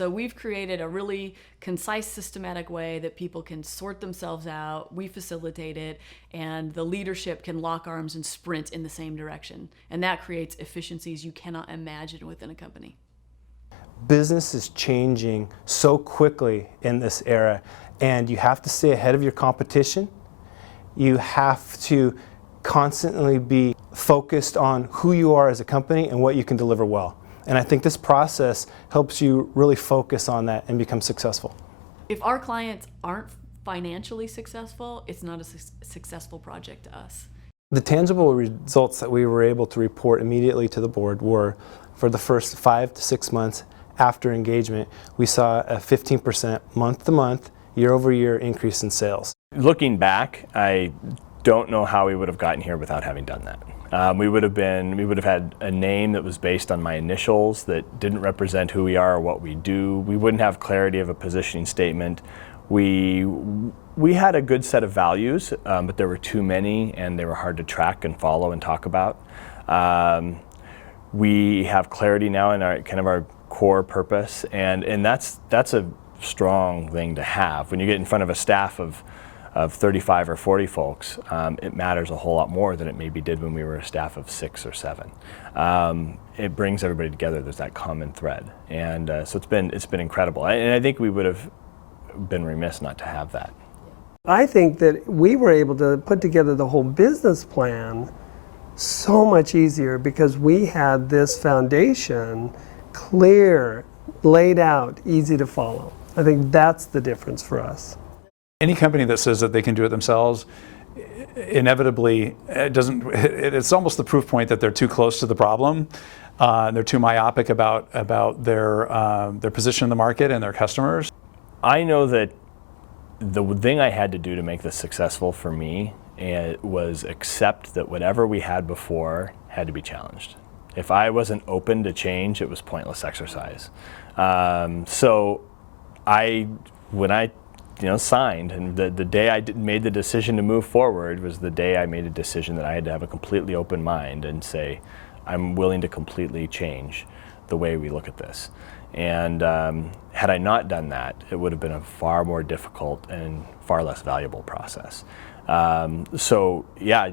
So we've created a really concise, systematic way that people can sort themselves out. We facilitate it, and the leadership can lock arms and sprint in the same direction. And that creates efficiencies you cannot imagine within a company. Business is changing so quickly in this era, and you have to stay ahead of your competition. You have to constantly be focused on who you are as a company and what you can deliver well. And I think this process helps you really focus on that and become successful. If our clients aren't financially successful, it's not a successful project to us. The tangible results that we were able to report immediately to the board were, for the first 5 to 6 months after engagement, we saw a 15% month-to-month, year-over-year increase in sales. Looking back, I don't know how we would have gotten here without having done that. We would have had a name that was based on my initials that didn't represent who we are or what we do. We wouldn't have clarity of a positioning statement. We had a good set of values, but there were too many and they were hard to track and follow and talk about. We have clarity now in our core purpose, and that's a strong thing to have. When you get in front of a staff of 35 or 40 folks, it matters a whole lot more than it maybe did when we were a staff of 6 or 7. It brings everybody together. There's that common thread, and so it's been incredible. And I think we would have been remiss not to have that. I think that we were able to put together the whole business plan so much easier because we had this foundation clear, laid out, easy to follow. I think that's the difference for us. Any company that says that they can do it themselves, inevitably, it's almost the proof point that they're too close to the problem. They're too myopic about their position in the market and their customers. I know that the thing I had to do to make this successful for me was accept that whatever we had before had to be challenged. If I wasn't open to change, it was pointless exercise. So when I signed, and the day I made the decision to move forward was the day I made a decision that I had to have a completely open mind and say, I'm willing to completely change the way we look at this. And had I not done that, it would have been a far more difficult and far less valuable process. So yeah,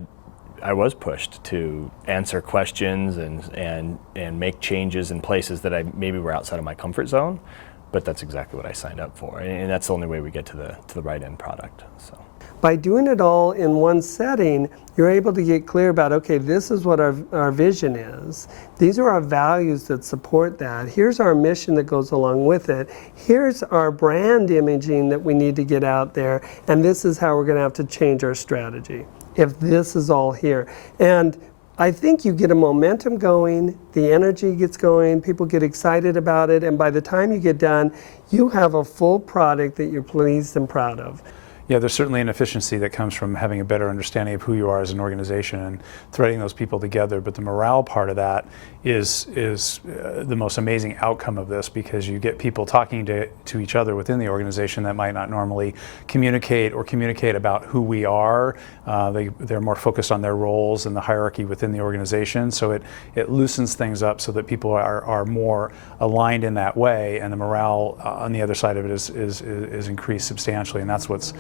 I was pushed to answer questions and make changes in places that I maybe were outside of my comfort zone. But that's exactly what I signed up for, and that's the only way we get to the right end product. So, by doing it all in one setting, you're able to get clear about, okay, this is what our vision is. These are our values that support that. Here's our mission that goes along with it. Here's our brand imaging that we need to get out there, and this is how we're going to have to change our strategy if this is all here. And I think you get a momentum going, the energy gets going, people get excited about it, and by the time you get done, you have a full product that you're pleased and proud of. Yeah, there's certainly an efficiency that comes from having a better understanding of who you are as an organization and threading those people together. But the morale part of that is the most amazing outcome of this, because you get people talking to each other within the organization that might not normally communicate about who we are. They're more focused on their roles and the hierarchy within the organization. So it loosens things up so that people are more aligned in that way, and the morale on the other side of it is increased substantially. And that's what's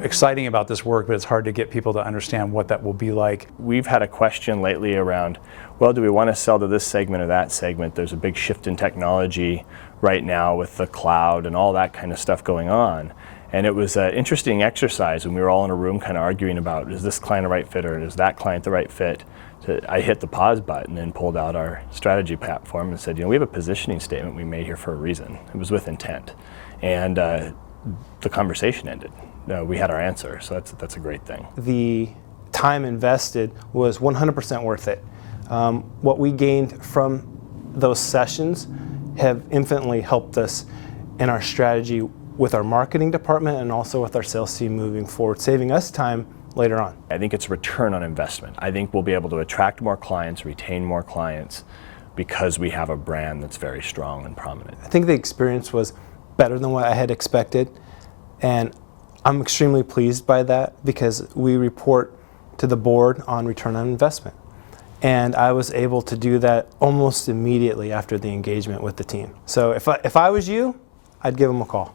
exciting about this work, but it's hard to get people to understand what that will be like. We've had a question lately around, well, do we want to sell to this segment or that segment? There's a big shift in technology right now with the cloud and all that kind of stuff going on. And it was an interesting exercise when we were all in a room kind of arguing about, is this client a right fit or is that client the right fit? So I hit the pause button and pulled out our strategy platform and said, we have a positioning statement we made here for a reason. It was with intent. And the conversation ended. We had our answer, so that's a great thing. The time invested was 100% worth it. What we gained from those sessions have infinitely helped us in our strategy with our marketing department and also with our sales team moving forward, saving us time later on. I think it's a return on investment. I think we'll be able to attract more clients, retain more clients, because we have a brand that's very strong and prominent. I think the experience was better than what I had expected, and I'm extremely pleased by that because we report to the board on return on investment. And I was able to do that almost immediately after the engagement with the team. So if I was you, I'd give them a call.